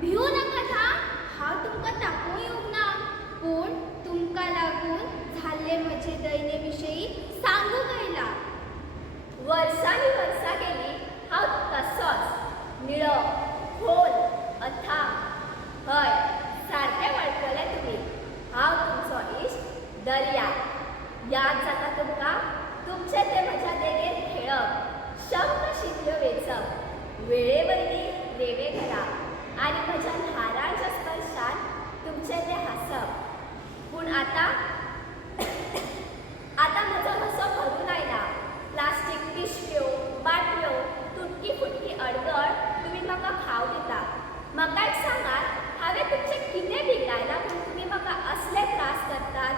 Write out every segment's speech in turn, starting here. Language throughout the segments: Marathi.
भिवू नका था, हांव तुमकां तापोवंक येवंक ना, पूण तुमकां लागून झाल्ले म्हजे दैने विशयी सांगूंक आयला. वर्सांनी वर्सां गेली हांव तसोच निळो, खोल, अथांग. हय, सारकें वळखले तुमी. हांव तुमचो इश्ट दर्या. याद जाता तुमकां? तुमचे ते म्हज्या देगेर खेळप, शंख शिंपल्यो वेचप, वेळेवयली रेंवे घरा आनी म्हज्या ल्हारांच्या स्पर्शान तुमचे ते हांसप. पूण आतां म्हजो हसो भरून आयला. प्लास्टीक पिशव्यो, बाटल्यो, तुटकी फुटकी अडगळ तुमी म्हाका खाव दिता. म्हाका एक सांगात, हांवें तुमचें कितें बिगडायलां म्हूण तुमी म्हाका असले त्रास करतात?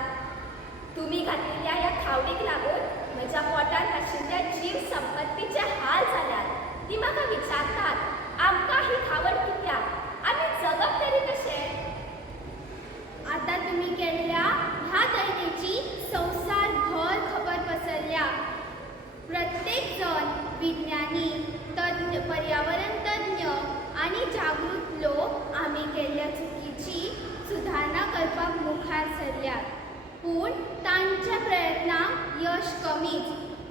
तुमी घातिल्ल्या ह्या खावडीक लागून म्हज्या पोटांत आशिल्ल्या जीव संपत्तीचे हाल जाल्यात. ती म्हाका विचारतात, आमकां ही खावड कित्याक? आमी जगप तरी कशें? आतां तुमी केल्ल्या ह्या दैनेची संवसारभर खबर पसरल्या. प्रत्येक जण विज्ञानी, तज्ञ, पर्यावरण तज्ञ आनी जागृत लोक आमी केल्ल्या चुकीची सुदारणा करपाक मुखार सरल्यात. पूण तांच्या प्रयत्नांक यश कमीच.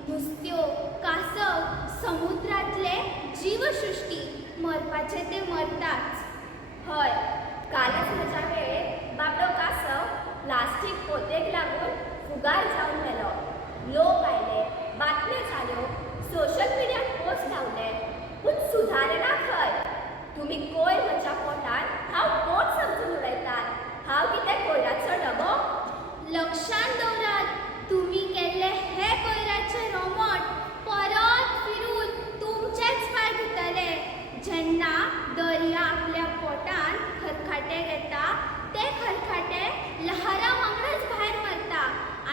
नुस्त्यो, कासव, समुद्रांतले जीवसृश्टी मरपाचे ते मरताच. हय, कालच म्हज्या वेळेर बाबडो कासव प्लास्टीक पोतेक लागून फुगार जावन मेलो. लोक आयले, बातम्यो जाल्यो, सोशल मिडियार पोस्ट लावले. पूण सुदारणा खंय? तुमी कोयर म्हज्या पोटांत, हांव पोट समजून उडयतात. हांव कितें कोयराचो डबो? लक्षांत दवरात, तुमी केल्ले हे कोयराचे रोमट परत फिरून तुमचेच पांय धुतले. जेन्ना दर्या आपल्या पोटान खरखाटे घेता, ते खरखाटे लहरां वांगडाच भायर मारता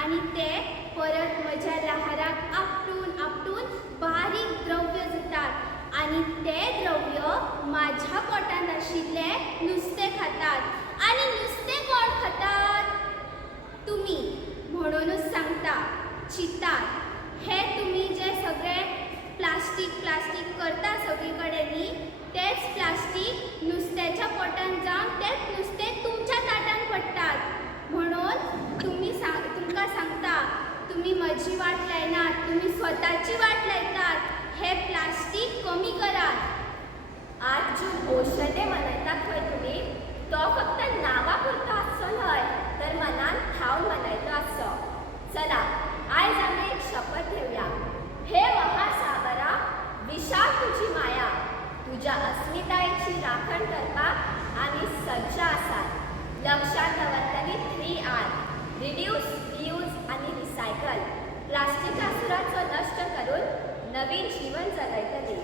आनी ते परत म्हज्या लहरांक आपटून आपटून बारीक द्रव्य जातात आनी ते द्रव्य म्हाज्या पोटांत आशिल्ले नुस्तें खातात. आनी नुस्तें कोण खातात? तुमी. म्हणूनच सांगता, चिंतात. हे तुमी जे सगळे प्लास्टीक करता सगळी कडेन न्ही, तेच प्लास्टीक नुस्त्याच्या पोटांत जावन तेच नुस्तें तुमच्या ताटान पडटात. म्हणून तुमकां सांगता, तुमी म्हजी वाट लायनात, तुमी स्वताची वाट लायतात. हे प्लास्टीक कमी करात. 8 जून ओशन डे मनयतात खंय तुमी? तो फक्त नांवा पुरतो आसचो न्हय, तर मनान ठावन मनयलो आसचो. चला, आयज आमी एक शपथ घेवया. हे महासागरा, विशाल तुजी माया. तुज्या अस्मितायेची राखण करपाक आमी सज्ज आसात. लक्षांत दवरतली 3R: रिड्यूस, रियूज आनी रिसायकल. प्लास्टिकासुराचो नश्ट करून नवीन जीवन जगयतली.